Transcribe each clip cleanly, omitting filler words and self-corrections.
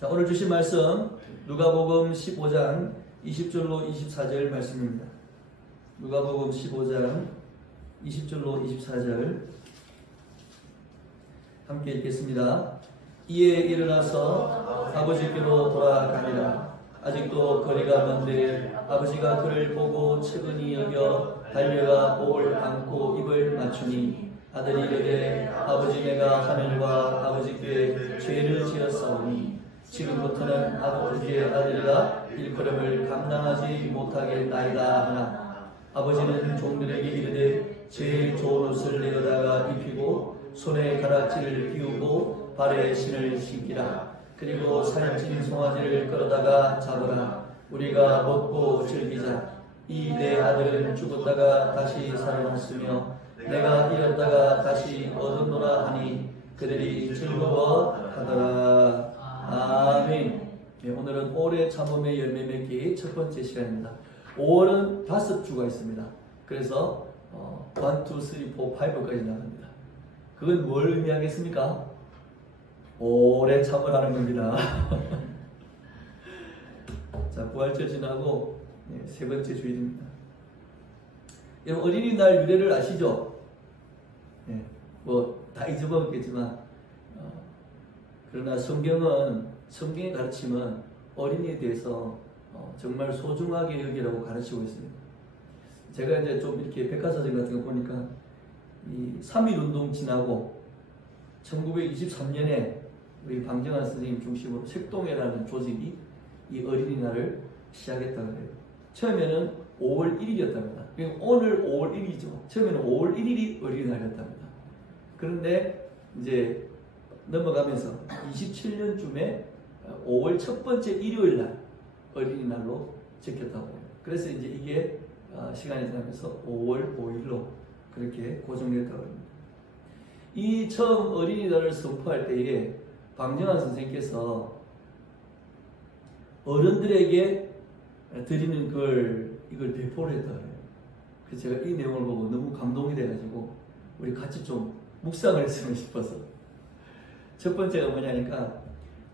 자, 오늘 주신 말씀 누가복음 15장 20절로 24절 말씀입니다. 누가복음 15장 20절로 24절 함께 읽겠습니다. 이에 일어나서 아버지께로 돌아가니라. 아직도 거리가 먼데 아버지가 그를 보고 측은히 여겨 달려가 목을 안고 입을 맞추니 아들이 이르되 아버지 내가 하늘과 아버지께 죄를 지었사오니 지금부터는 아버지의 아들이라 일컬음을 감당하지 못하겠나이다 하나 아버지는 종들에게 이르되 제일 좋은 옷을 내어다가 입히고 손에 가락지를 끼우고 발에 신을 신기라. 그리고 살찐 송아지를 끌어다가 잡으라. 우리가 먹고 즐기자. 이 내 아들은 죽었다가 다시 살아났으며 내가 잃었다가 다시 얻었노라 하니 그들이 즐거워하더라. 아멘. 네, 오늘은 올해 참음의 열매 맺기 첫 번째 시간입니다. 5월은 5주가 있습니다. 그래서 1, 2, 3, 4, 5까지 나갑니다. 그건 뭘 의미하겠습니까? 오래 참으라는 겁니다. 자, 부활절 지나고 세 번째 주일입니다. 여러분 어린이날 유래를 아시죠? 뭐 다 잊어먹었겠지만 그러나 성경의 가르침은 어린이에 대해서 정말 소중하게 여기라고 가르치고 있습니다. 제가 이제 좀 이렇게 백과사전 같은 거 보니까 이 3.1운동 지나고 1923년에 우리 방정환 선생님 중심으로 색동회라는 조직이 이 어린이날을 시작했다고 해요. 처음에는 5월 1일이었답니다. 그러니까 오늘 5월 1일이죠. 처음에는 5월 1일이 어린이날이었답니다. 그런데 이제 넘어가면서 27년쯤에 5월 첫 번째 일요일날 어린이날로 지켰다고 해요. 그래서 이제 이게 시간이 지나면서 5월 5일로 그렇게 고정됐다고 합니다. 이 처음 어린이날을 선포할 때에 방정환 선생님께서 어른들에게 드리는 이걸 배포를 했다고 해요. 그래서 제가 이 내용을 보고 너무 감동이 돼가지고 우리 같이 좀 묵상을 했으면 싶어서 첫 번째가 뭐냐니까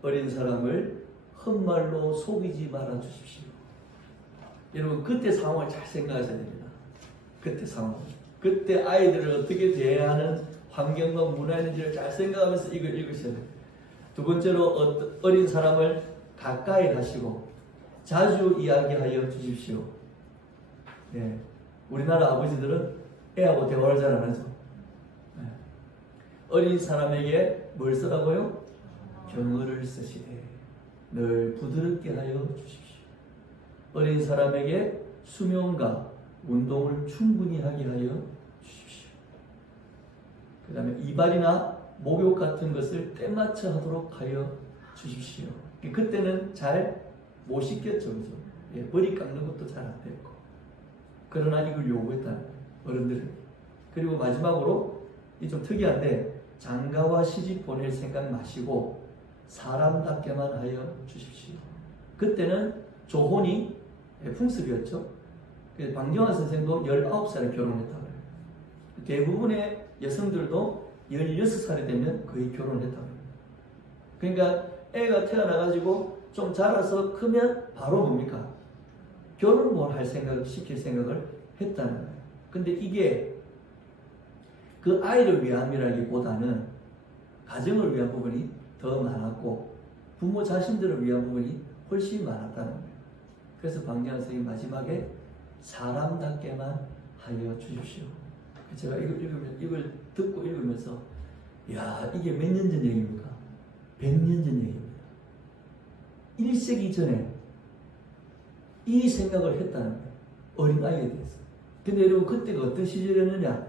어린 사람을 헛말로 속이지 말아 주십시오. 여러분 그때 상황을 잘 생각하셔야 됩니다. 그때 상황, 그때 아이들을 어떻게 대해야 하는 환경과 문화인지를 잘 생각하면서 이걸 읽으셔야 돼요. 두 번째로 어린 사람을 가까이 가시고 자주 이야기하여 주십시오. 네. 우리나라 아버지들은 애하고 대화를 잘 안 하죠. 네. 어린 사람에게 뭘 쓰라고요? 경어를 쓰시되 늘 부드럽게 하여 주십시오. 어린 사람에게 수면과 운동을 충분히 하게 하여 주십시오. 그 다음에 이발이나 목욕 같은 것을 때맞춰 하도록 하여 주십시오. 그때는 잘 못 시켰죠. 그죠? 머리 깎는 것도 잘 안 됐고. 그러나 이걸 요구했다는 거예요. 어른들에게. 그리고 마지막으로 이 좀 특이한데 장가와 시집 보낼 생각 마시고 사람답게만 하여 주십시오. 그때는 조혼이 풍습이었죠. 방정환 선생도 19살에 결혼했다고 해요. 대부분의 여성들도 16살이 되면 거의 결혼했다고 해요. 그러니까 애가 태어나가지고 좀 자라서 크면 바로 뭡니까? 결혼 뭘 할 생각을, 시킬 생각을 했다는 거예요. 근데 이게 그 아이를 위함이라기보다는 가정을 위한 부분이 더 많았고 부모 자신들을 위한 부분이 훨씬 많았다는 거예요. 그래서 방정환 선생님 마지막에 사람답게만 하여 주십시오. 제가 이걸 듣고 읽으면서 야, 이게 몇 년 전 얘기입니까? 100년 전 얘기입니다. 1세기 전에 이 생각을 했다는 거예요. 어린아이에 대해서. 근데 여러분 그때가 어떤 시절이었느냐?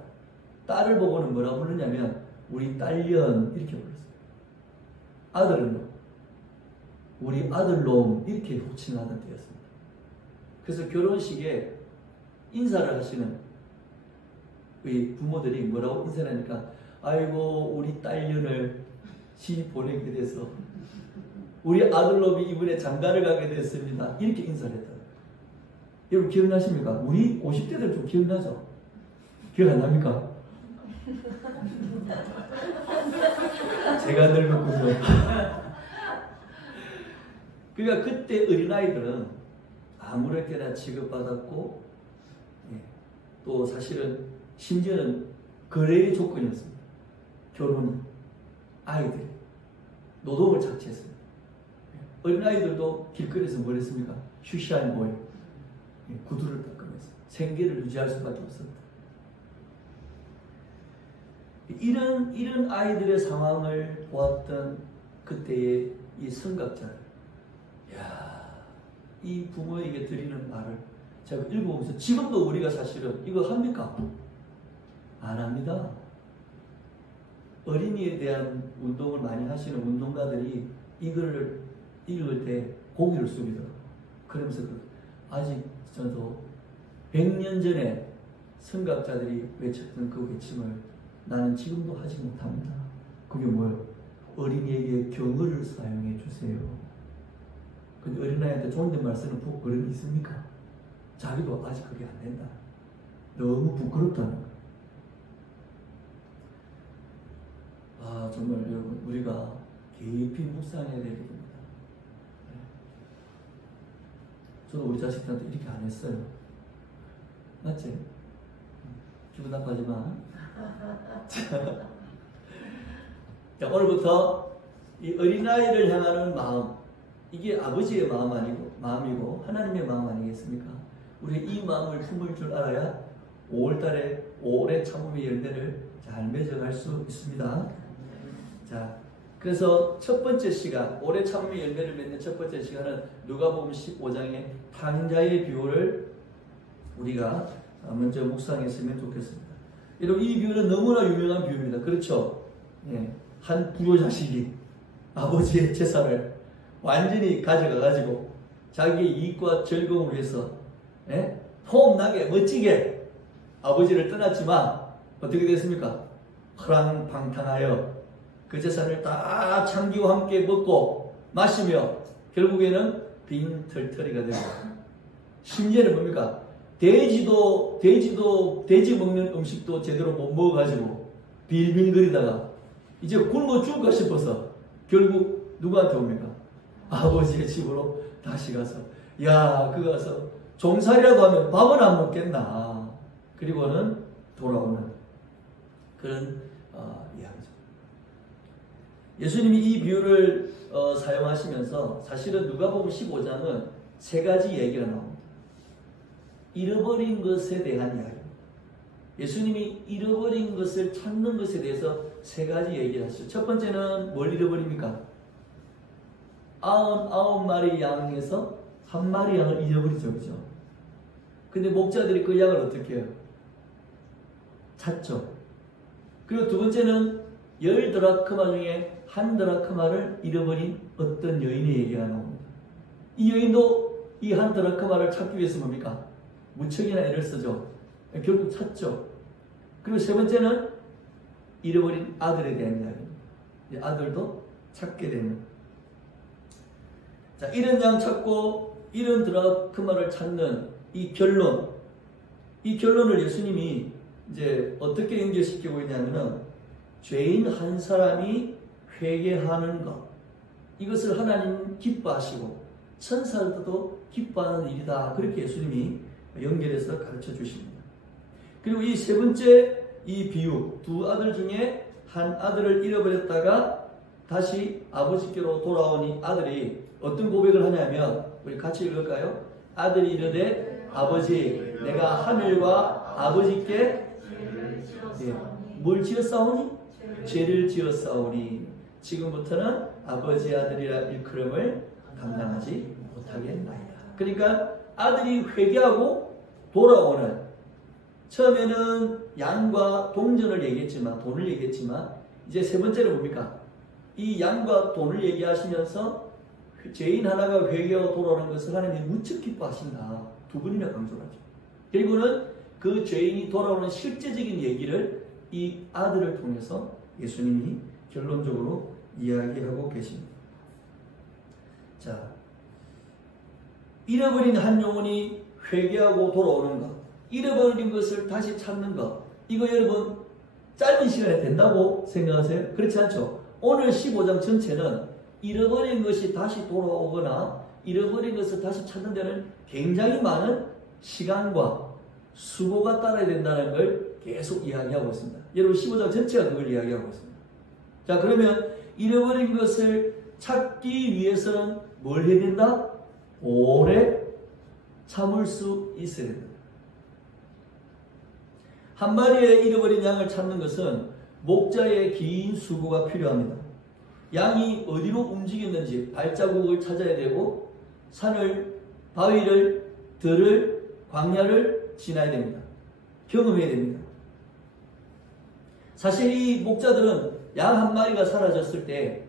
딸을 보고는 뭐라 부르냐면 우리 딸년 이렇게 불렀어요. 아들은요? 우리 아들놈 이렇게 호칭하는 때였습니다. 그래서 결혼식에 인사를 하시는 우리 부모들이 뭐라고 인사를 하니까 아이고 우리 딸년을 시집 보내게 돼서 우리 아들놈이 이번에 장가를 가게 됐습니다. 이렇게 인사를 했다. 여러분 기억나십니까? 우리 50대들 좀 기억나죠? 기억 안 납니까? 제가 늙었군요. 그러니까 그때 어린아이들은 아무렇게나 취급받았고, 또 사실은 심지어는 거래의 조건이었습니다. 결혼이, 아이들이 노동을 착취했습니다. 어린아이들도 길거리에서 뭘 했습니까? 슈시한 보이, 구두를 닦으면서 생계를 유지할 수밖에 없습니다. 이런 아이들의 상황을 보았던 그때의 이 선각자들, 이 부모에게 드리는 말을 제가 읽어보면서 지금도 우리가 사실은 이거 합니까? 안 합니다. 어린이에 대한 운동을 많이 하시는 운동가들이 이거를 읽을 때 고개를 숙이더라고요. 그러면서 아직 저도 100년 전에 선각자들이 외쳤던 그 외침을 나는 지금도 하지 못합니다. 그게 뭐예요? 어린이에게 경의를 사용해 주세요. 근데 어린아이한테 존댓말 쓰는 어른이 있습니까? 자기도 아직 그게 안 된다. 너무 부끄럽다는 거예요. 정말 여러분, 우리가 깊이 묵상해야 되게 됩니다. 저도 우리 자식들한테 이렇게 안 했어요. 맞지? 기분 나빠하지 마. 자, 오늘부터 이 어린아이를 향하는 마음, 이게 아버지의 마음이고 하나님의 마음 아니겠습니까? 우리 이 마음을 품을 줄 알아야 5월달에 오래 참음의 열매를 잘 맺어갈 수 있습니다. 자, 그래서 첫 번째 시간, 오래 참음의 열매를 맺는 첫 번째 시간은 누가복음 15장의 탕자의 비유를 우리가 먼저 묵상했으면 좋겠습니다. 여러분, 이 비유는 너무나 유명한 비유입니다. 그렇죠? 한 부모 자식이 아버지의 재산을 완전히 가져가가지고 자기의 이익과 즐거움을 위해서 폼나게 멋지게 아버지를 떠났지만 어떻게 됐습니까? 허랑방탕하여 그 재산을 다 창기와 함께 먹고 마시며 결국에는 빈 털터리가 되고, 심지어는 뭡니까? 돼지 먹는 음식도 제대로 못 먹어가지고 빌빌거리다가 이제 굶어 죽을까 싶어서 결국 누구한테 옵니까? 아버지의 집으로 다시 가서, 그거 가서 종살이라도 하면 밥은 안 먹겠나. 그리고는 돌아오는 그런 이야기죠. 예수님이 이 비유를 사용하시면서 사실은 누가복음 15장은 세 가지 얘기가 나옵니다. 잃어버린 것에 대한 이야기입니다. 예수님이 잃어버린 것을 찾는 것에 대해서 세 가지 얘기를 하시죠. 첫 번째는 뭘 잃어버립니까? 99마리 양에서 한 마리 양을 잃어버리죠. 그죠? 근데 목자들이 그 양을 어떻게 해요? 찾죠. 그리고 두 번째는 10드라크마 중에 1드라크마를 잃어버린 어떤 여인의 얘기가 나옵니다. 이 여인도 이 1드라크마를 찾기 위해서 뭡니까? 무척이나 애를 쓰죠. 결국 찾죠. 그리고 세 번째는 잃어버린 아들에 대한 이야기입니다. 아들도 찾게 되는. 자, 이런 양 찾고 이런 드라크마를 찾는 이 결론을 예수님이 이제 어떻게 연결시키고 있냐면은 죄인 한 사람이 회개하는 것, 이것을 하나님 기뻐하시고 천사들도 기뻐하는 일이다. 그렇게 예수님이 연결해서 가르쳐 주십니다. 그리고 이 세 번째 이 비유, 두 아들 중에 한 아들을 잃어버렸다가 다시 아버지께로 돌아온 이 아들이 어떤 고백을 하냐면, 우리 같이 읽을까요? 아들이 이르되 아버지, 내가 하늘과 아버지께 뭘 지었사오니? 죄를 지었사오니 지금부터는 아버지 아들이라 일컬음을 감당하지 못하겠나이다. 그러니까 아들이 회개하고 돌아오는, 처음에는 양과 동전을 얘기했지만, 돈을 얘기했지만, 이제 세 번째는 뭡니까? 이 양과 돈을 얘기하시면서 죄인 하나가 회개하고 돌아오는 것을 하나님이 무척 기뻐하신다. 두 번이나 강조를 하죠. 그리고는 그 죄인이 돌아오는 실제적인 얘기를 이 아들을 통해서 예수님이 결론적으로 이야기하고 계십니다. 자, 잃어버린 한 영혼이 회개하고 돌아오는 것, 잃어버린 것을 다시 찾는 것, 이거 여러분 짧은 시간에 된다고 생각하세요? 그렇지 않죠? 오늘 15장 전체는 잃어버린 것이 다시 돌아오거나 잃어버린 것을 다시 찾는 데는 굉장히 많은 시간과 수고가 따라야 된다는 걸 계속 이야기하고 있습니다. 여러분 15장 전체가 그걸 이야기하고 있습니다. 자, 그러면 잃어버린 것을 찾기 위해서는 뭘 해야 된다? 오래 참을 수 있어야 된다. 한 마리의 잃어버린 양을 찾는 것은 목자의 긴 수고가 필요합니다. 양이 어디로 움직였는지 발자국을 찾아야 되고 산을, 바위를, 들을, 광야를 지나야 됩니다. 경험해야 됩니다. 사실 이 목자들은 양 한 마리가 사라졌을 때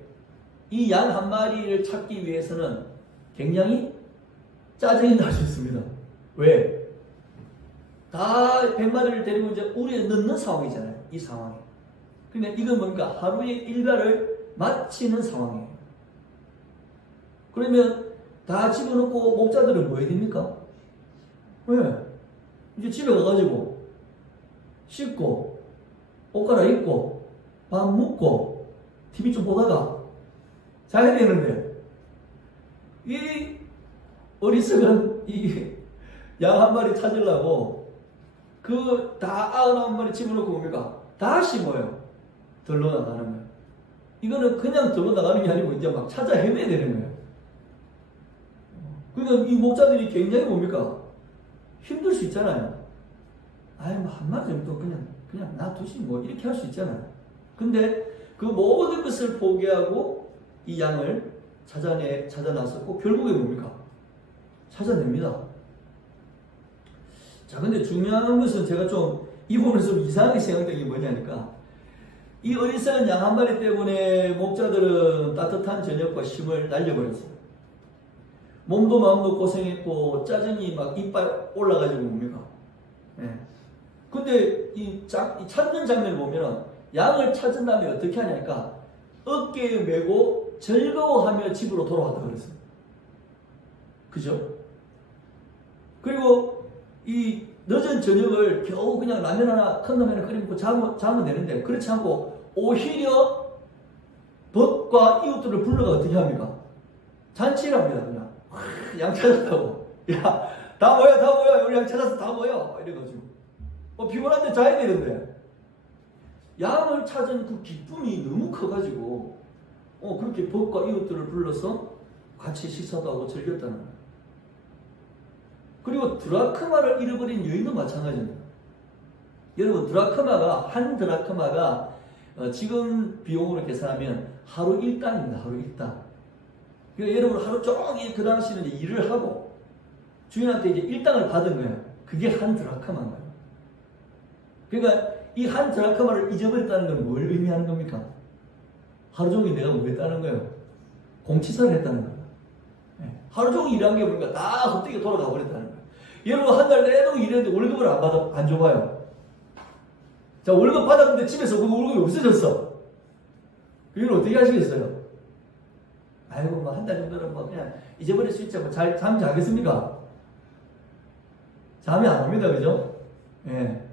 이 양 한 마리를 찾기 위해서는 굉장히 짜증이 날 수 있습니다. 왜? 다 100마리를 데리고 이제 우리에 넣는 상황이잖아요. 이 상황에. 그러니까 이건 뭔가 하루의 일과를 마치는 상황이에요. 그러면 다 집어넣고 목자들은 뭐 해야 됩니까? 왜? 이제 집에 가가지고 씻고 옷 갈아입고 밥 먹고 TV 좀 보다가 자야 되는데 이 어리석은 이 양 한 마리 찾으려고 그 다 99마리 집어넣고 뭡니까? 다시 뭐예요? 들러 나가는 거예요. 이거는 그냥 들러 나가는 게 아니고 이제 막 찾아 헤매야 되는 거예요. 그러니까 이 목자들이 굉장히 뭡니까? 힘들 수 있잖아요. 아이 뭐 한 마리 정도 그냥 놔두시 뭐 이렇게 할 수 있잖아요. 근데 그 모든 것을 포기하고 이 양을 찾아 나섰고 결국에 뭡니까? 찾아냅니다. 자, 근데 중요한 것은 제가 좀 이 부분에서 좀 이상하게 생각된 게 뭐냐니까 이 어리석은 양 한 마리 때문에 목자들은 따뜻한 저녁과 쉼을 날려버렸어요. 몸도 마음도 고생했고 짜증이 막 이빨 올라가지고 뭡니까? 예. 근데 이 찾는 장면을 보면은 양을 찾은 다음에 어떻게 하냐니까 어깨에 메고 즐거워하며 집으로 돌아왔다 그랬어요. 그죠? 그리고 이 늦은 저녁을 겨우 그냥 라면 하나 큰 라면을 끓여 먹고 자면 되는데 그렇지 않고 오히려 벗과 이웃들을 불러가 어떻게 합니까? 잔치를 합니다. 그냥 양 찾았다고. 야, 다 모여 우리 양 찾아서 다 모여 이래가지고 피곤한데 자야 되는데 양을 찾은 그 기쁨이 너무 커가지고 그렇게 벗과 이웃들을 불러서 같이 식사도 하고 즐겼다는 거예요. 그리고 드라크마를 잃어버린 여인도 마찬가지입니다. 여러분 한 드라크마가 지금 비용으로 계산하면 하루 1단입니다. 하루 1단. 그러니까 여러분 하루 종일 그 당시는 이제 일을 하고 주인한테 이제 1단을 받은 거예요. 그게 한 드라크마인 거예요. 그러니까 이 한 드라크마를 잊어버렸다는 건 뭘 의미하는 겁니까? 하루 종일 내가 뭐 했다는 거예요? 공치사를 했다는 거예요. 하루 종일 일한 게 보니까 다 헛되게 돌아가 버렸다는 거예요. 여러분 한 달 내내 일했는데 월급을 안 줘봐요. 자, 월급 받았는데 집에서 그 월급이 없어졌어. 그걸 어떻게 하시겠어요? 아이고, 뭐 한 달 정도는 뭐 그냥 잊어버릴 수 있죠. 뭐 잠 자겠습니까? 잠이 안 옵니다. 그죠? 예.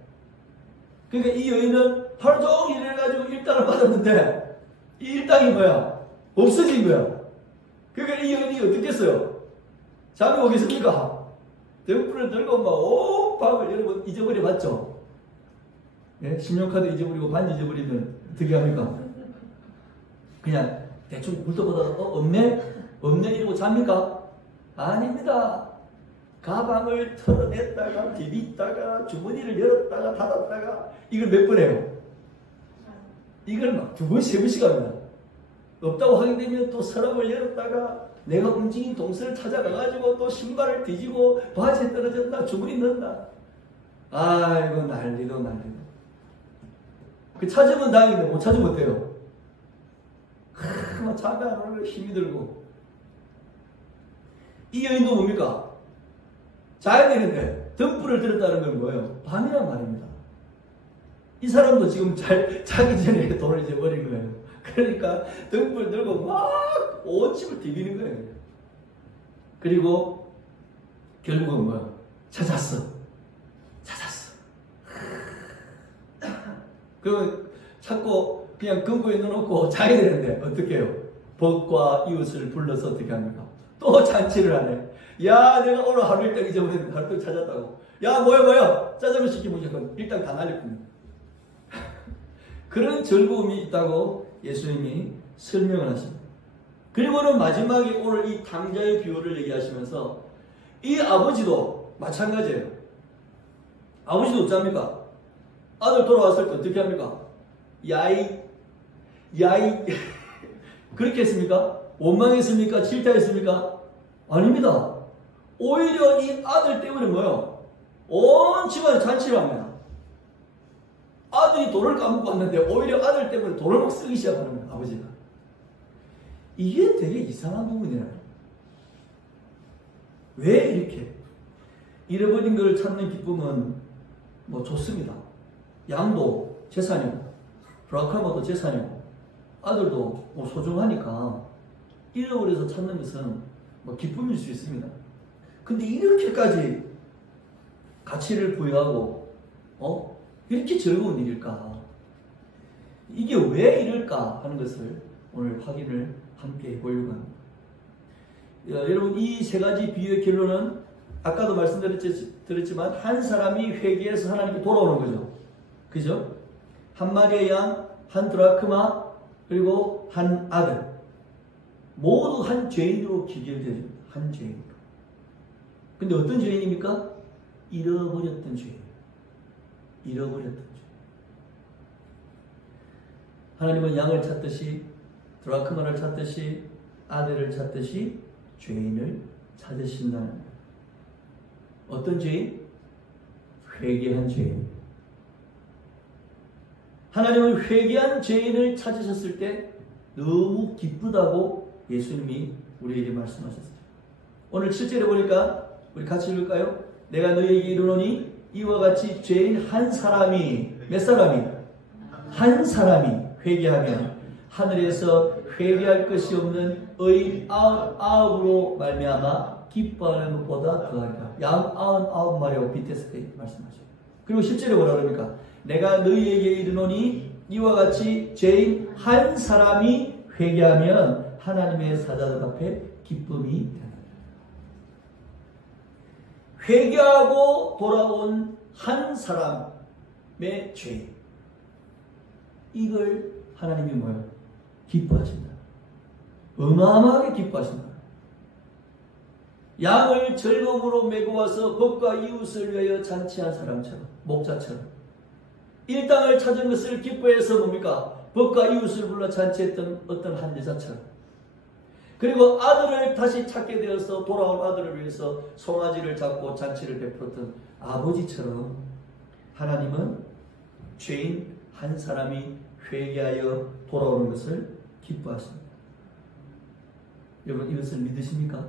그러니까 이 여인은 하루 종일 일해가지고 일당을 받았는데 이 일당이 뭐야? 없어진 거야. 그러니까 이 여인이 어떻게 했어요? 잠이 오겠습니까? 등불을 들고 막 온 밤을 여러분 잊어버려 봤죠? 예? 신용카드 잊어버리고 반지 잊어버리면 어떻게 합니까? 그냥 대충 훑어보다가 없네 이러고 잡니까? 아닙니다. 가방을 털어냈다가 비비다가 주머니를 열었다가 닫았다가 이걸 몇 번 해요? 이걸 막 2번, 3번씩 합니다. 없다고 확인되면 또 서랍을 열었다가 내가 움직인 동선을 찾아가가지고 또 신발을 뒤지고 바지에 떨어졌다 주머니 넣는다. 아이고 난리도. 그 찾으면 다행인데 못 찾으면 어때요? 막 잠이 안 오는 힘이 들고. 이 여인도 뭡니까? 자야 되는데 등불을 들었다는 건 뭐예요? 밤이란 말입니다. 이 사람도 지금 자기 전에 돈을 잊어버린 거예요. 그러니까 등불 들고 막 온 집을 디비는 거예요. 그리고 결국은 뭐야? 찾았어. 그러면 찾고 그냥 금고에 넣어놓고 자야 되는데 어떻게 해요? 벗과 이웃을 불러서 어떻게 합니까? 또 잔치를 하네. 야, 내가 오늘 하루 일당 잊어버렸는데 하루 일당 찾았다고. 야, 뭐야. 짜장면 시키면 무조건 일당 다 날릴 겁니다. 그런 즐거움이 있다고 예수님이 설명을 하십니다. 그리고는 마지막에 오늘 이 탕자의 비유를 얘기하시면서 이 아버지도 마찬가지예요. 아버지도 어쩝니까? 아들 돌아왔을 때 어떻게 합니까? 야이 그렇게 했습니까? 원망했습니까? 질타했습니까? 아닙니다. 오히려 이 아들 때문에 뭐요? 온 집안에 잔치를 합니다. 아들이 돈을 까먹고 왔는데 오히려 아들 때문에 돈을 막 쓰기 시작하는 거예요. 아버지가. 이게 되게 이상한 부분이에요. 왜 이렇게? 잃어버린 것을 찾는 기쁨은 뭐 좋습니다. 양도 재산이고 브라카마도 재산이고 아들도 뭐 소중하니까 잃어버려서 찾는 것은 뭐 기쁨일 수 있습니다. 근데 이렇게까지 가치를 부여하고 이렇게 즐거운 일일까? 이게 왜 이럴까 하는 것을 오늘 확인을 함께 해보려고 합니다. 여러분 이 세 가지 비유의 결론은 아까도 말씀드렸지만 한 사람이 회개해서 하나님께 돌아오는 거죠. 그죠? 한 마리의 양, 한 드라크마, 그리고 한 아들. 모두 한 죄인으로 기결되죠. 한 죄인. 근데 어떤 죄인입니까? 잃어버렸던 죄인. 잃어버렸던 죄인. 하나님은 양을 찾듯이 드라크마를 찾듯이 아들을 찾듯이 죄인을 찾으신다는 거예요. 어떤 죄인? 회개한 죄인. 하나님은 회개한 죄인을 찾으셨을 때 너무 기쁘다고 예수님이 우리에게 말씀하셨어요. 오늘 7절에 보니까 우리 같이 읽을까요? 내가 너희에게 이르노니 이와 같이 죄인 한 사람이 몇 사람이? 한 사람이 회개하면 하늘에서 회개할 것이 없는 의인 99으로 말미암아 기뻐하는 것보다 더하리라. 양 99마리하고 빗대서 말씀하죠. 그리고 실제로 뭐라 그럽니까? 내가 너희에게 이르노니 이와 같이 죄인 한 사람이 회개하면 하나님의 사자들 앞에 기쁨이 되느니라. 회개하고 돌아온 한 사람의 죄, 이걸 하나님이 뭐예요? 기뻐하신다. 어마어마하게 기뻐하신다. 양을 즐거움으로 메고 와서 법과 이웃을 위하여 잔치한 사람처럼, 목자처럼 일당을 찾은 것을 기뻐해서 뭡니까? 법과 이웃을 불러 잔치했던 어떤 한 여자처럼, 그리고 아들을 다시 찾게 되어서 돌아온 아들을 위해서 송아지를 잡고 잔치를 베풀었던 아버지처럼 하나님은 죄인 한 사람이 회개하여 돌아오는 것을 기뻐하십니다. 여러분 이것을 믿으십니까?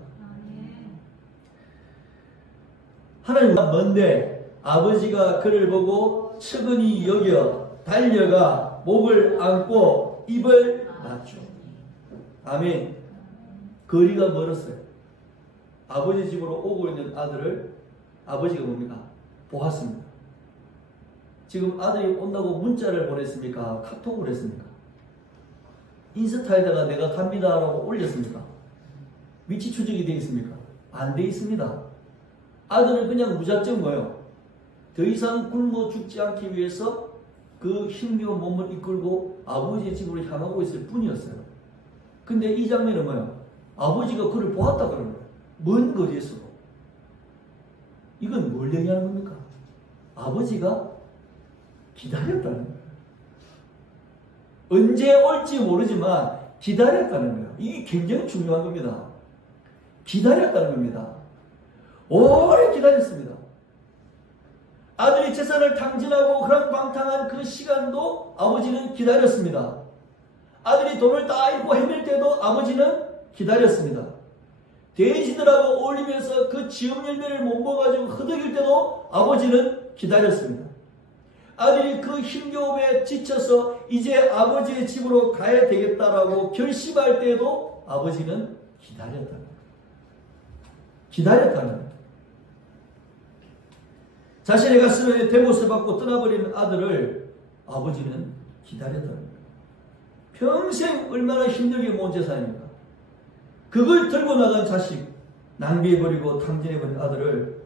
하나님은 먼데 아버지가 그를 보고 측은히 여겨 달려가 목을 안고 입을 닫죠. 아멘. 거리가 멀었어요. 아버지 집으로 오고 있는 아들을 아버지가 뭡니까? 보았습니다. 지금 아들이 온다고 문자를 보냈습니까? 카톡을 했습니까? 인스타에다가 내가 갑니다 라고 올렸습니까? 위치 추적이 되어 있습니까? 안 되어 있습니다. 아들은 그냥 무작정 뭐예요? 더 이상 굶어 죽지 않기 위해서 그 힘겨운 몸을 이끌고 아버지의 집으로 향하고 있을 뿐이었어요. 근데 이 장면은 뭐예요? 아버지가 그를 보았다 그러는 거예요. 먼 거리에서도. 이건 뭘 얘기하는 겁니까? 아버지가 기다렸다는 거예요. 언제 올지 모르지만 기다렸다는 거예요. 이게 굉장히 중요한 겁니다. 기다렸다는 겁니다. 오래 기다렸습니다. 아들이 재산을 탕진하고 허랑방탕한 그 시간도 아버지는 기다렸습니다. 아들이 돈을 다 잃고 헤맬 때도 아버지는 기다렸습니다. 돼지들하고 어울리면서 그 지음 열매를 못 먹어가지고 허덕일 때도 아버지는 기다렸습니다. 아들이 그 힘겨움에 지쳐서 이제 아버지의 집으로 가야 되겠다라고 결심할 때도 아버지는 기다렸다는 거예요. 기다렸다는 거예요. 자신의 가슴에 대못을 받고 떠나버리는 아들을 아버지는 기다렸다는 거예요. 평생 얼마나 힘들게 모은 재산입니까? 그걸 들고 나간 자식, 낭비해버리고 탕진해버린 아들을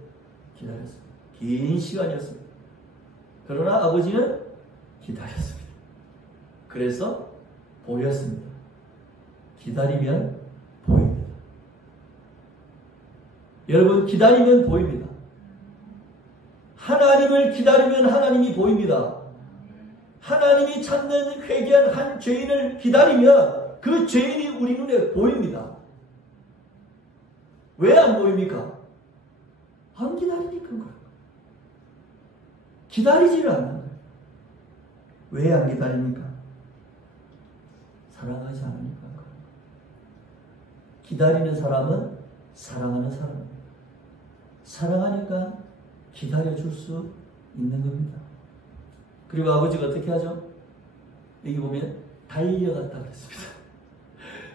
기다렸습니다. 긴 시간이었습니다. 그러나 아버지는 기다렸습니다. 그래서 보였습니다. 기다리면 보입니다. 여러분, 기다리면 보입니다. 하나님을 기다리면 하나님이 보입니다. 하나님이 찾는 회개한 한 죄인을 기다리면 그 죄인이 우리 눈에 보입니다. 왜 안 보입니까? 안 기다리니까 그래요. 기다리지를 않는 거예요. 왜 안 기다립니까? 사랑하지 않으니까 그래요. 기다리는 사람은 사랑하는 사람입니다. 사랑하니까 기다려줄 수 있는 겁니다. 그리고 아버지가 어떻게 하죠? 여기 보면 달려갔다 그랬습니다.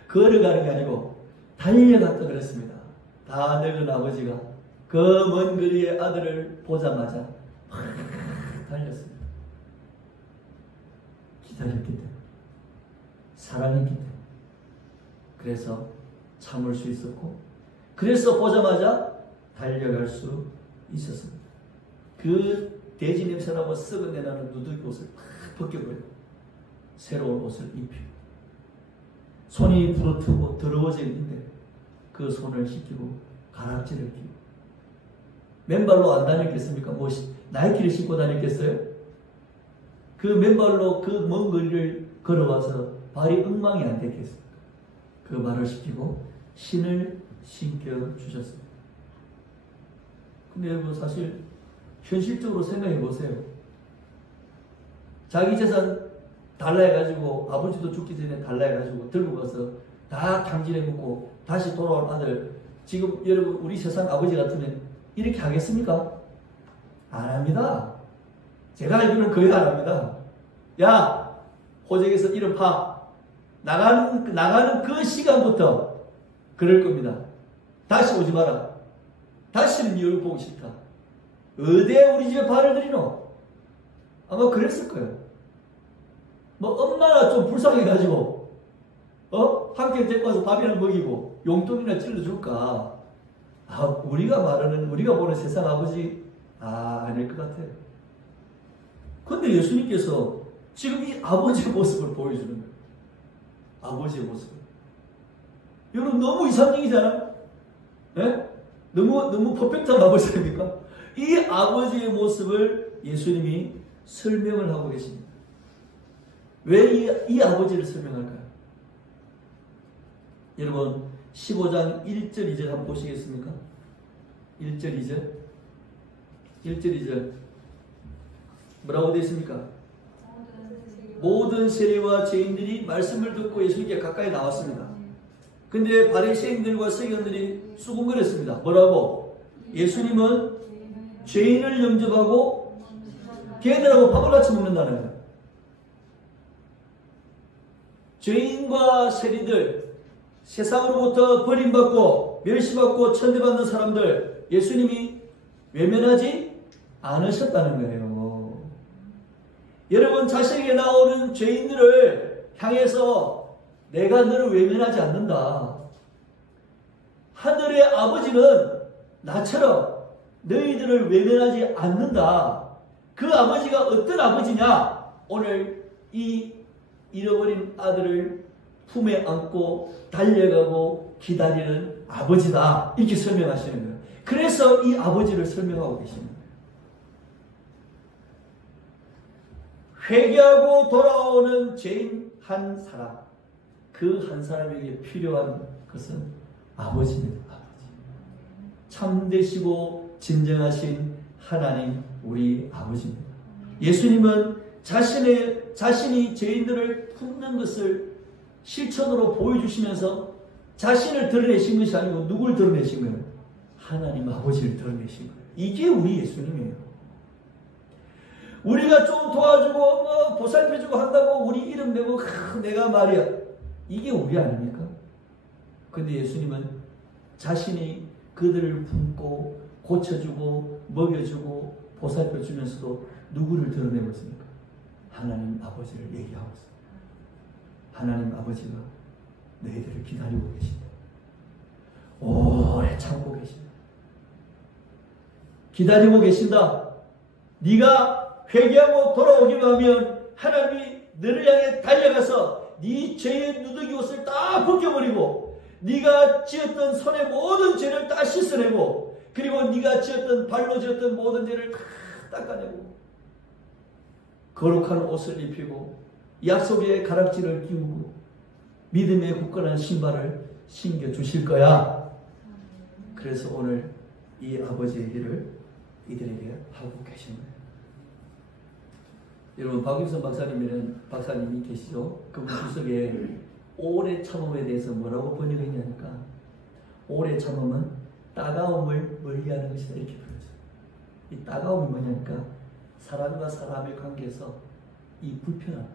걸어가는 게 아니고 달려갔다 그랬습니다. 다 늙은 아버지가 그 먼 거리의 아들을 보자마자 달렸습니다. 기다렸기 때문에, 사랑했기 때문에, 그래서 참을 수 있었고, 그래서 보자마자 달려갈 수 있었습니다. 그 돼지 냄새나고 썩은 내나는 누더기 옷을 팍 벗겨버리고 새로운 옷을 입히고, 손이 부러뜨고 더러워져 있는데 그 손을 씻기고 가락지를 끼고, 맨발로 안 다녔겠습니까? 뭐 나이키를 신고 다녔겠어요? 그 맨발로 그 먼 거리를 걸어와서 발이 엉망이 안 됐겠습니까? 그 발을 씻기고 신을 신겨주셨습니다. 근데 여러분, 사실 현실적으로 생각해 보세요. 자기 재산 달라 해가지고, 아버지도 죽기 전에 달라 해가지고 들고 가서 다 탕진해 먹고 다시 돌아온 아들, 지금 여러분 우리 세상 아버지 같으면 이렇게 하겠습니까? 안 합니다. 제가 알기로는 거의 안 합니다. 야, 호적에서 이름 파. 나가는 그 시간부터 그럴 겁니다. 다시 오지 마라. 다시는 네 얼굴 보기 싫다. 어디에 우리 집에 발을 들이노? 아마 그랬을 거예요. 뭐 엄마나 좀 불쌍해가지고 함께 데리고 와서 밥이나 먹이고 용돈이나 찔러줄까? 우리가 말하는, 우리가 보는 세상 아버지 아닐 것 같아요. 근데 예수님께서 지금 이 아버지의 모습을 보여주는 거예요. 아버지의 모습을. 여러분, 너무 이상적이잖아요? 네? 너무 퍼펙트한 아버지 아닙니까? 이 아버지의 모습을 예수님이 설명을 하고 계십니다. 왜 이 아버지를 설명할까요? 여러분, 15장 1절 2절 한번 보시겠습니까? 1절 2절. 1절 2절 뭐라고 되어 있습니까? 모든 세리와 죄인들이 말씀을 듣고 예수님께 가까이 나왔습니다. 근데 바리새인들과 서기관들이 수군거렸습니다. 뭐라고? 예수님은 죄인을 영접하고 걔들하고 밥을 같이 먹는다는 거예요. 죄인과 세리들, 세상으로부터 버림받고 멸시받고 천대받는 사람들, 예수님이 외면하지 않으셨다는 거예요. 여러분, 자신에게 나오는 죄인들을 향해서 내가 너를 외면하지 않는다. 하늘의 아버지는 나처럼 너희들을 외면하지 않는다. 그 아버지가 어떤 아버지냐? 오늘 이 잃어버린 아들을 품에 안고 달려가고 기다리는 아버지다. 이렇게 설명하시는 거예요. 그래서 이 아버지를 설명하고 계십니다. 회개하고 돌아오는 죄인 한 사람, 그 한 사람에게 필요한 것은 아버지입니다. 아버지. 참되시고 진정하신 하나님, 우리 아버지입니다. 예수님은 자신이 죄인들을 품는 것을 실천으로 보여주시면서 자신을 드러내신 것이 아니고 누굴 드러내신 거예요? 하나님 아버지를 드러내신 거예요. 이게 우리 예수님이에요. 우리가 좀 도와주고 보살펴주고 한다고 우리 이름 내고 내가 말이야, 이게 우리 아닙니까? 근데 예수님은 자신이 그들을 품고 고쳐주고 먹여주고 보살펴주면서도 누구를 드러내고 있습니까? 하나님 아버지를 얘기하고 있습니다. 하나님 아버지가 너희들을 기다리고 계신다. 오래 참고 계신다. 기다리고 계신다. 네가 회개하고 돌아오기만 하면 하나님이 너를 향해 달려가서 네 죄의 누더기 옷을 다 벗겨버리고 네가 지었던 손의 모든 죄를 다 씻어내고 그리고 네가 지었던 발로 지었던 모든 죄를 다 닦아내고 거룩한 옷을 입히고 약속의 가락지를 끼우고 믿음의 굳건한 신발을 신겨주실 거야. 그래서 오늘 이 아버지의 일을 이들에게 하고 계신 거예요. 여러분 박윤선 박사님이 계시죠? 그분 주석에 오래 참음에 대해서 뭐라고 번역했냐니까 오래 참음은 따가움을 멀리하는 것이다 이렇게 표현했어요. 이 따가움이 뭐냐니까 사람과 사람의 관계에서 이 불편함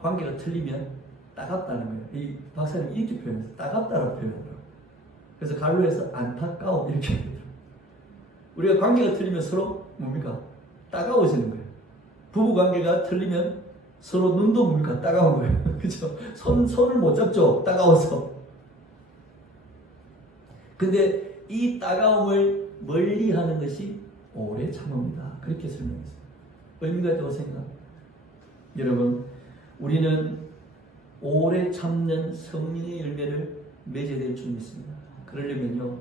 관계가 틀리면 따갑다는 거예요. 이 박사님이 이렇게 표현했어요. 따갑다라고 표현하더라고요. 그래서 갈로에서 안타까움 이렇게 표현해요. 우리가 관계가 틀리면 서로 뭡니까? 따가워지는 거예요. 부부관계가 틀리면 서로 눈도 뭡니까? 따가운 거예요. 그죠? 손을 못 잡죠? 따가워서. 근데 이 따가움을 멀리 하는 것이 오래 참음이다. 그렇게 설명했어요. 의미가 있다고 생각합니다. 여러분, 우리는 오래 참는 성령의 열매를 맺어야 될 줄 믿습니다. 그러려면요,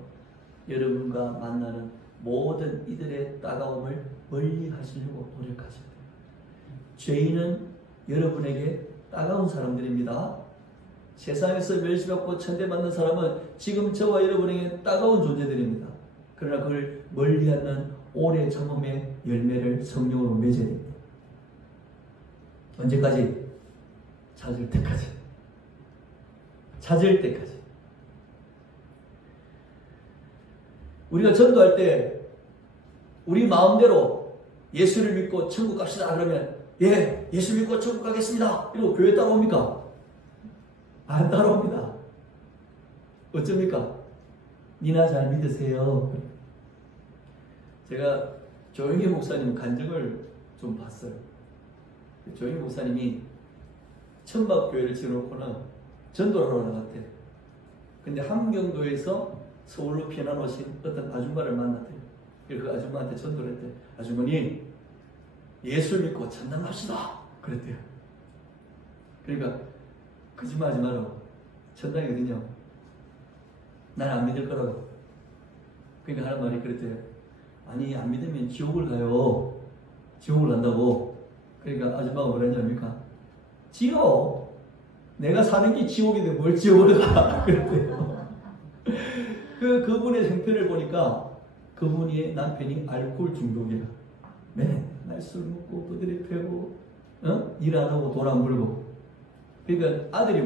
여러분과 만나는 모든 이들의 따가움을 멀리 하시려고 노력하셔야 돼요. 죄인은 여러분에게 따가운 사람들입니다. 세상에서 멸시받고 천대받는 사람은 지금 저와 여러분에게 따가운 존재들입니다. 그러나 그걸 멀리하는 오래 참음의 열매를 성령으로 맺어야 됩니다. 언제까지? 찾을 때까지. 찾을 때까지. 우리가 전도할 때 우리 마음대로 예수를 믿고 천국 갑시다 그러면 예, 예수 믿고 천국 가겠습니다. 이러고 교회 따라옵니까? 안 따라옵니다. 어쩝니까? 니나 잘 믿으세요. 제가 조영희 목사님 간증을 좀 봤어요. 조영희 목사님이 천박교회를 지어놓고는 전도를 하러 나갔대요. 근데 함경도에서 서울로 피난 오신 어떤 아줌마를 만났대요. 그 아줌마한테 전도를 했대요. 아주머니, 예수 믿고 천당 갑시다. 그랬대요. 그러니까 거짓말 하지 말라고. 천당이 어디냐? 난 안 믿을 거라고. 그러니까 하는 말이 그랬대요. 아니, 안 믿으면 지옥을 가요. 지옥을 간다고. 그러니까 아줌마가 뭐라 했냐니까 지옥? 내가 사는 게 지옥인데 뭘 지옥을 가? 그랬대요. 그분의 형편을 보니까 그분의 남편이 알코올 중독이야. 맨날 술 먹고 두드리 패고 일 안 하고 돈 안 벌고. 그러니까 아들이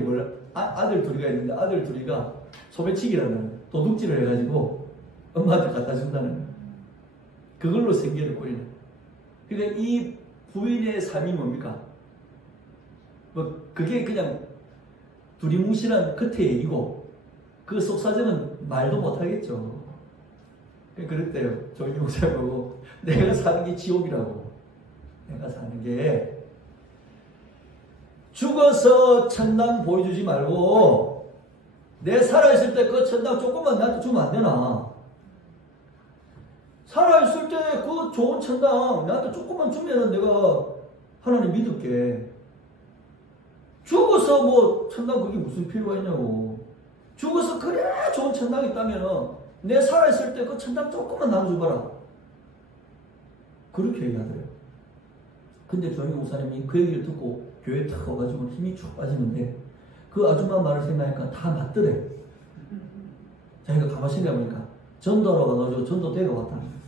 아들 둘이가 있는데 아들 둘이가 소매치기라는 도둑질을 해가지고 엄마한테 갖다 준다는 거야. 그걸로 생계를 꾸리는. 그러니까 이 부인의 삶이 뭡니까? 뭐 그게 그냥 두리뭉실한 겉의 얘기고 그 속사정은 말도 못하겠죠. 그랬대요. 조인희 목사님 보고 내가 사는 게 지옥이라고. 내가 사는 게 죽어서 천당 보여주지 말고 내 살아있을 때 그 천당 조금만 나한테 주면 안 되나? 살아있을 때 그 좋은 천당 나한테 조금만 주면은 내가 하나님 믿을게. 죽어서 뭐 천당 그게 무슨 필요가 있냐고. 죽어서 그래 좋은 천당이 있다면은 내 살아있을 때 그 천당 조금만 나눠줘봐라. 그렇게 얘기하더래요. 근데 조영희 목사님이 그 얘기를 듣고 교회에 탁 와가지고 힘이 쭉 빠지는데 그 아줌마 말을 생각하니까 다 맞더래. 자기가 가만히 생각해보니까 전도하러 가가지고 전도대가 왔다는 거예요.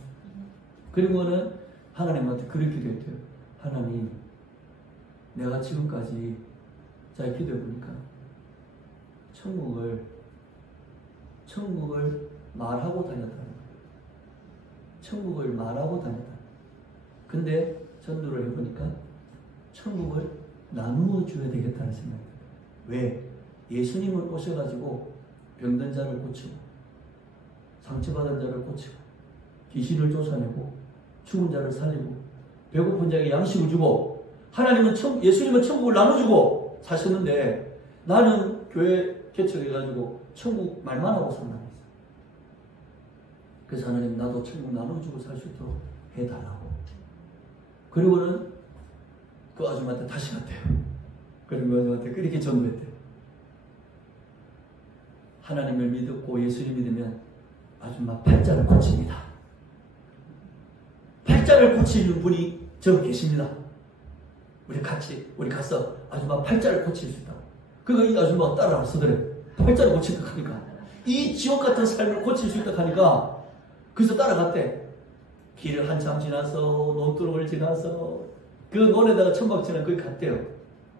그리고는 하나님한테 그렇게 기도했대요. 하나님, 내가 지금까지 잘 기도해보니까 천국을 말하고 다녔다는 거예요. 천국을 말하고 다녔다. 근데 전도를 해보니까 천국을 나누어 줘야 되겠다는 생각이 들어요. 왜? 예수님을 오셔가지고 병든 자를 고치고 상처받은 자를 고치고 귀신을 쫓아내고 죽은 자를 살리고 배고픈 자에게 양식을 주고 하나님은 예수님은 천국을 나눠주고 사셨는데 나는 교회 개척해가지고 천국 말만 하고 산다. 그래서 하나님 나도 천국 나눠주고 살 수 있도록 해달라고. 그리고는 그 아줌마한테 다시 갔대요. 그리고 그 아줌마한테 그렇게 전도했대요. 하나님을 믿고 예수를 믿으면 아줌마 팔자를 고칩니다. 팔자를 고치는 분이 저기 계십니다. 우리 가서 아줌마 팔자를 고칠 수 있다. 그러니까 이 아줌마가 따라 쓰더래. 팔자를 고친다 하니까. 이 지옥 같은 삶을 고칠 수 있다 하니까 그래서 따라갔대. 길을 한참 지나서 논두렁을 지나서 그 논에다가 천막지는 거기 갔대요.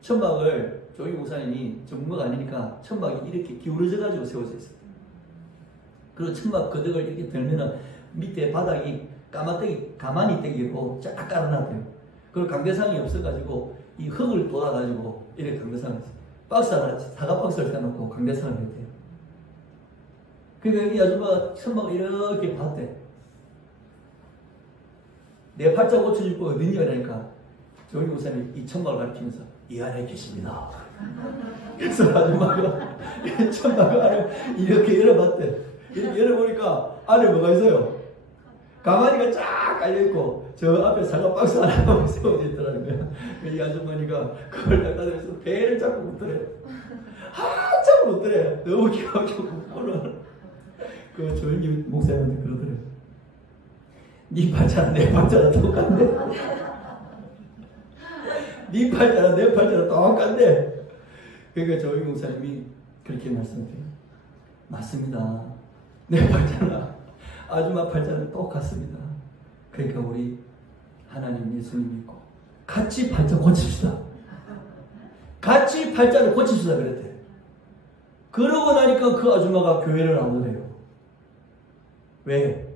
천막을 조이 목사님이 전문가가 아니니까 천막이 이렇게 기울어져 가지고 세워져 있어요. 그리고 천막 거덕을 이렇게 들면은 밑에 바닥이 가만히 떼기로 쫙 깔아놨대요. 그리고 강대상이 없어가지고 이 흙을 돋아가지고 이렇게 강대상을 박스 하나, 사과 박스를 떼놓고 강대상을 했대요. 그러니까 이 아줌마가 천막을 이렇게 봤대. 내 팔자 고쳐줄 거 어딨냐 그러니까 조이 목사님이 이 천막을 가리키면서 이 안에 계십니다. 그래서 아줌마가 천막을 안에 이렇게 열어봤대. 이렇게 열어보니까 안에 뭐가 있어요? 가마니가 쫙 깔려있고 저 앞에 사과 박스 하나 세워져 있더라는 거야. 이 아주머니가 그걸 갖다 대면서 배를 잡고 묻더래. 한참 묻더래. 너무 기가 막히고 묻고는 그 조용히 목사님한테 그러더래. 네 팔자랑 내 팔자랑 똑같네. 네 팔자랑 내 팔자랑 똑같네. 그러니까 조용히 목사님이 그렇게 말씀드려요. 맞습니다. 내 팔자랑 아줌마 팔자는 똑같습니다. 그러니까 우리 하나님 예수님 믿고 같이 팔자 고칩시다. 같이 팔자를 고칩시다 그랬대. 그러고 나니까 그 아줌마가 교회를 안 오래요. 왜?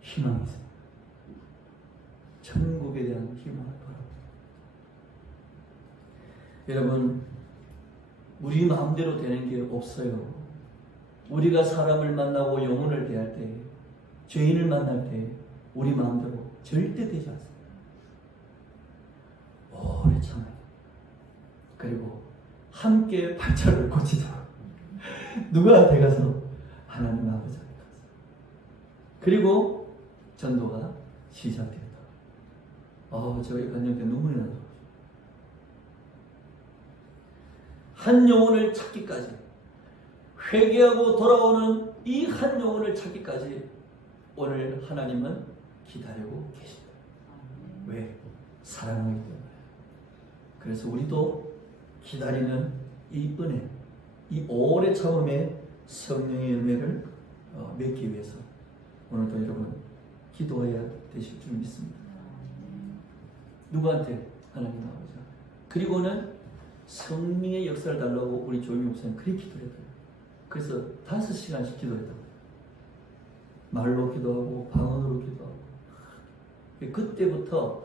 희망이 있어요. 천국에 대한 희망을 바라봅니다. 여러분, 우리 마음대로 되는 게 없어요. 우리가 사람을 만나고 영혼을 대할 때, 죄인을 만날 때 우리 마음대로 절대 되지 않습니다. 오래 참아요. 그리고 함께 팔자를 고치자. 누구한테 가서? 하나님 아버지한테 가서. 그리고 전도가 시작되었다. 저희 간증 때 눈물이 나더라고요. 한 영혼을 찾기까지, 회개하고 돌아오는 이 한 영혼을 찾기까지 오늘 하나님은 기다리고 계십니다. 왜? 사랑하기 때문에. 그래서 우리도 기다리는 이 은혜, 이 오래 참음의 성령의 열매를 맺기 위해서 오늘도 여러분 기도해야 되실 줄 믿습니다. 누구한테? 하나님 아버지. 그리고는 성령의 역사를 달라고 우리 조용히 목사님 그렇게 기도했어요. 그래서 5시간씩 기도했다고. 말로 기도하고 방언으로 기도하고. 그때부터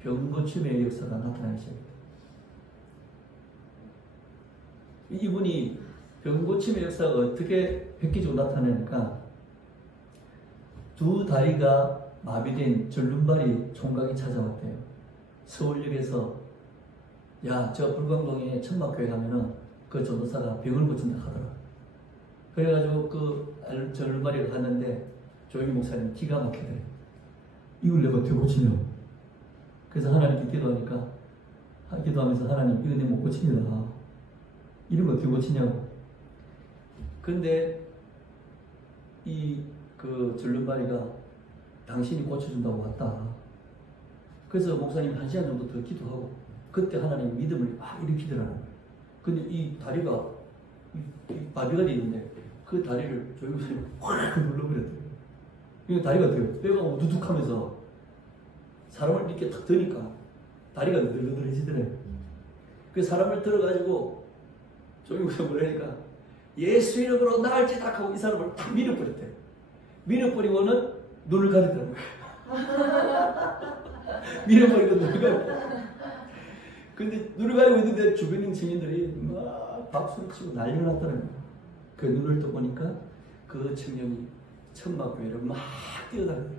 병고침의 역사가 나타나기 시작했어요. 이분이 병고침의 역사가 어떻게 획기적으로 나타나니까 두 다리가 마비된 절름발이 총각이 찾아왔대요. 서울역에서 야, 저 불광동에 천막교회 가면은 그 전도사가 병을 고친다 하더라. 그래가지고 그 절름발이를 갔는데 조용히 목사님 기가 막히더래. 이걸 내가 어떻게 고치냐. 그래서 하나님께 기도하면서 하나님 이거 내가 못 고칩니다. 이런 거 어떻게 고치냐고. 근데 그 절름발이가 당신이 고쳐준다고 왔다. 그래서 목사님 1시간 정도 더 기도하고 그때 하나님 믿음을 막 일으키더라는 거예요. 근데 이 다리가 마비가 돼 있는데 그 다리를 조용히 목사님이 확 눌러버렸대요. 이 다리가 어때요? 뼈가 우두둑하면서 사람을 이렇게 탁 드니까 다리가 느들느들해지더래요. 그 사람을 들어가지고 조용히 목사님 뭐라니까 예수 이름으로 나갈지다 하고 이 사람을 탁 밀어버렸대요. 밀어버리고는 눈을 가리더라는 거예요. 밀어버리고 눈을 가리고. 근데 눈을 가리고 있는데 주변 있는 증인들이 막 박수를 치고 난리가 났더라는 거예요. 그 눈을 떠보니까 그 청년이 천막교회를 막 뛰어다니더라고요.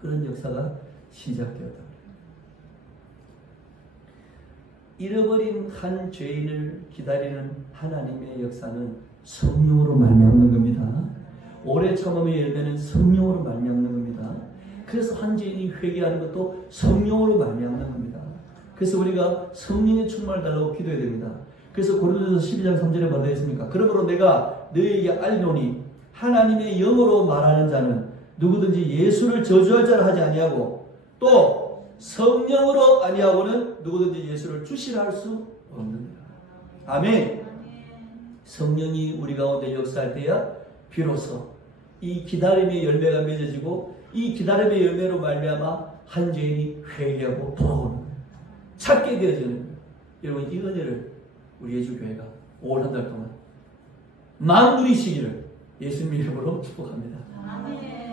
그런 역사가 시작되었다. 잃어버린 한 죄인을 기다리는 하나님의 역사는 성령으로 말미암는 겁니다. 오래 참음의 열매는 성령으로 말미암는 겁니다. 그래서 한 죄인이 회개하는 것도 성령으로 말미암는 겁니다. 그래서 우리가 성령의 충만을 달라고 기도해야 됩니다. 그래서 고린도전서 12장 3절에 뭐라 했습니까? 그러므로 내가 너희에게 알노니 하나님의 영으로 말하는 자는 누구든지 예수를 저주할 자를 하지 아니하고 또 성령으로 아니하고는 누구든지 예수를 주시라 할 수 없느니라. 아멘. 성령이 우리 가운데 역사할 때야 비로소 이 기다림의 열매가 맺어지고 이 기다림의 열매로 말미암아 한 죄인이 회개하고 돌아오는 거예요. 찾게 되어지는 거예요. 여러분 이 은혜를 우리 예수교회가 5월 한 달 동안 많은 누리시기를 예수님 이름으로 축복합니다. 아멘.